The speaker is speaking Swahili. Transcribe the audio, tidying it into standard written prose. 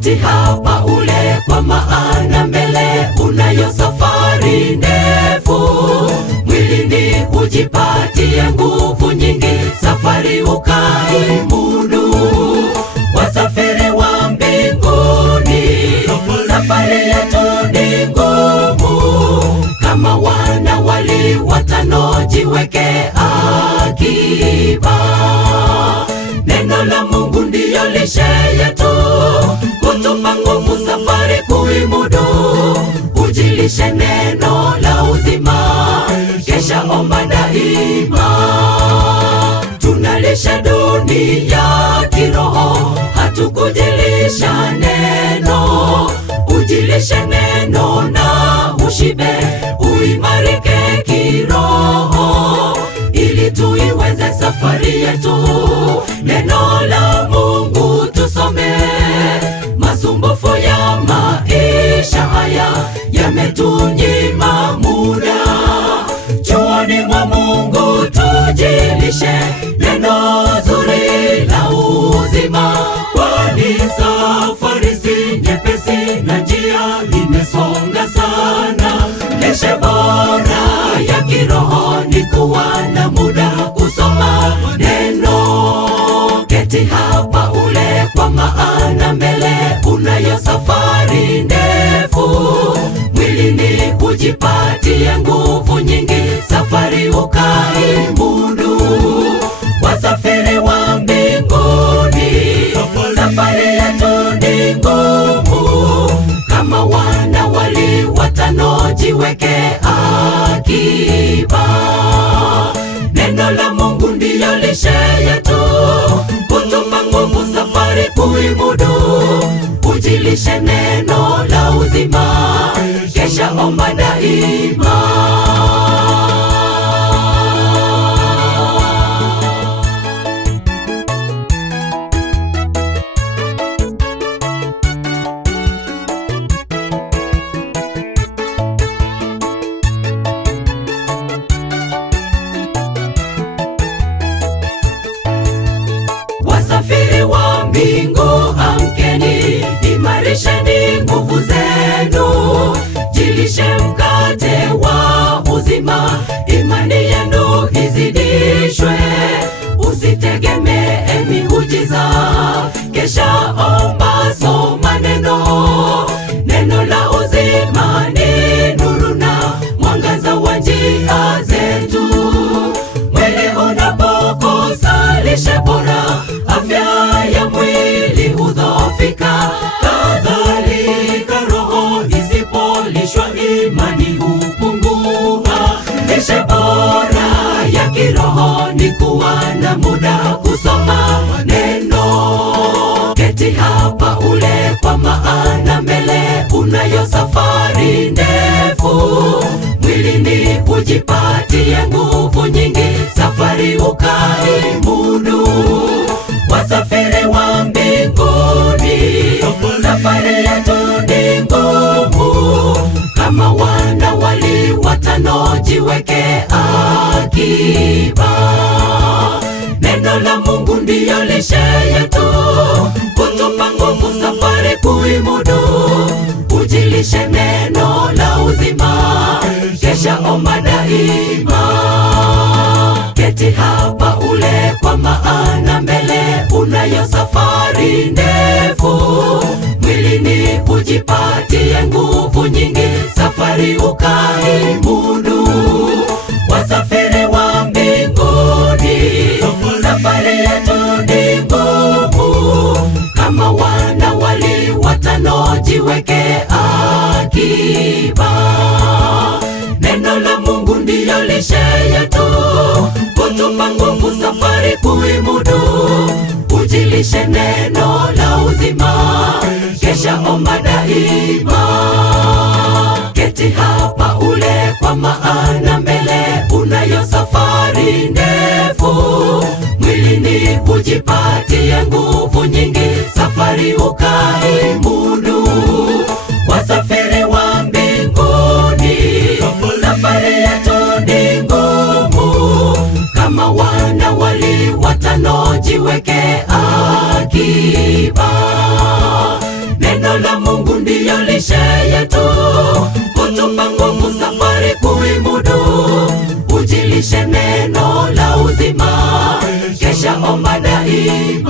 keti hapa ule, kwa maana mbele unayo safari ndefu. Mwilini ujipatie nguvu nyingi, safari ukaimudu. Wasafiri wa mbinguni, safari yetu ni ngumu. Kama wana wali watano, jiweke akiba. Neno la Mungu ndiyo lishe yetu, kutupa nguvu safari kuimudu. Ujilishe neno la uzima, kesha omba daima. Tunalisha dunia kiroho, hatukujilisha neno. Ujilishe neno na ushibe, uimarike kiroho, ili tuiweze safari yetu. Neno la Mungu tusome, masumbufu ya maisha haya yametunyima muda. Chuoni mwa Mungu tujilishe neno zuri la uzima, kwani safari si nyepesi na njia imesonga sana. Lishe bora ya kiroho ni kuwa na muda kusoma neno. Keti hapa ule, kwa maana mbele unayo safari ndefu. Mwilini ujipatie nguvu nyingi, safari ukaimudu. Wasafiri wa mbinguni, safari yetu ni ngumu. Kama wana wali watano, jiweke akiba. Neno la Mungu ndiyo lishe yetu, kutupa nguvu safari kuimudu. Ujilishe neno la uzima, kesha omba daima. Wasafiri wa mbingu amkeni, imarisheni nguvu zenu. Jilishe mkate wa uzima, imani yenu izidishwe. Usitegemee miujiza, kesha omba soma neno. Neno la uzima ni nuru na mwangaza wa njia zetu. Mwili unapokosa lishe bora, afya ya mwili hudhoofika. Kadhalika roho isipolishwa, imani hupungua. Lishe bora ya kiroho ni kuwa na muda kusoma neno. Keti hapa ule, kwa maana mbele unayo safari ndefu. Mwilini ujipatie nguvu nyingi, safari ukaimudu. Wasafiri wa mbinguni, safari yetu ni ngumu. Kama wana wali watano, jiweke akiba. Neno la Mungu ndiyo lishe yetu, kutupa nguvu safari kuimudu. Ujilishe neno la uzima, kesha omba daima. Keti hapa ule, kwa maana mbele unayo safari ndefu. Mwilini ujipatie nguvu nyingi, safari ukaimudu. Wasafiri wa mbinguni, safari yetu ni ngumu. Kama wana wali watano, jiweke akiba. Neno la Mungu ndiyo lishe yetu, kutupa nguvu safari kuimudu. Ujilishe neno la uzima, kesha omba daima. Keti hapa ule, kwa maana mbele unayo safari ndefu. Mwilini ujipatie nguvu nyingi, safari ukaimudu. Wasafiri wa mbinguni, safari yetu ni ngumu. Kama wana wali watano, jiweke akiba. la Mungu ndiyo lishe yetu, hutupa nguvu safari kuimudu. Ujilishe neno la uzima, kesha omba daima.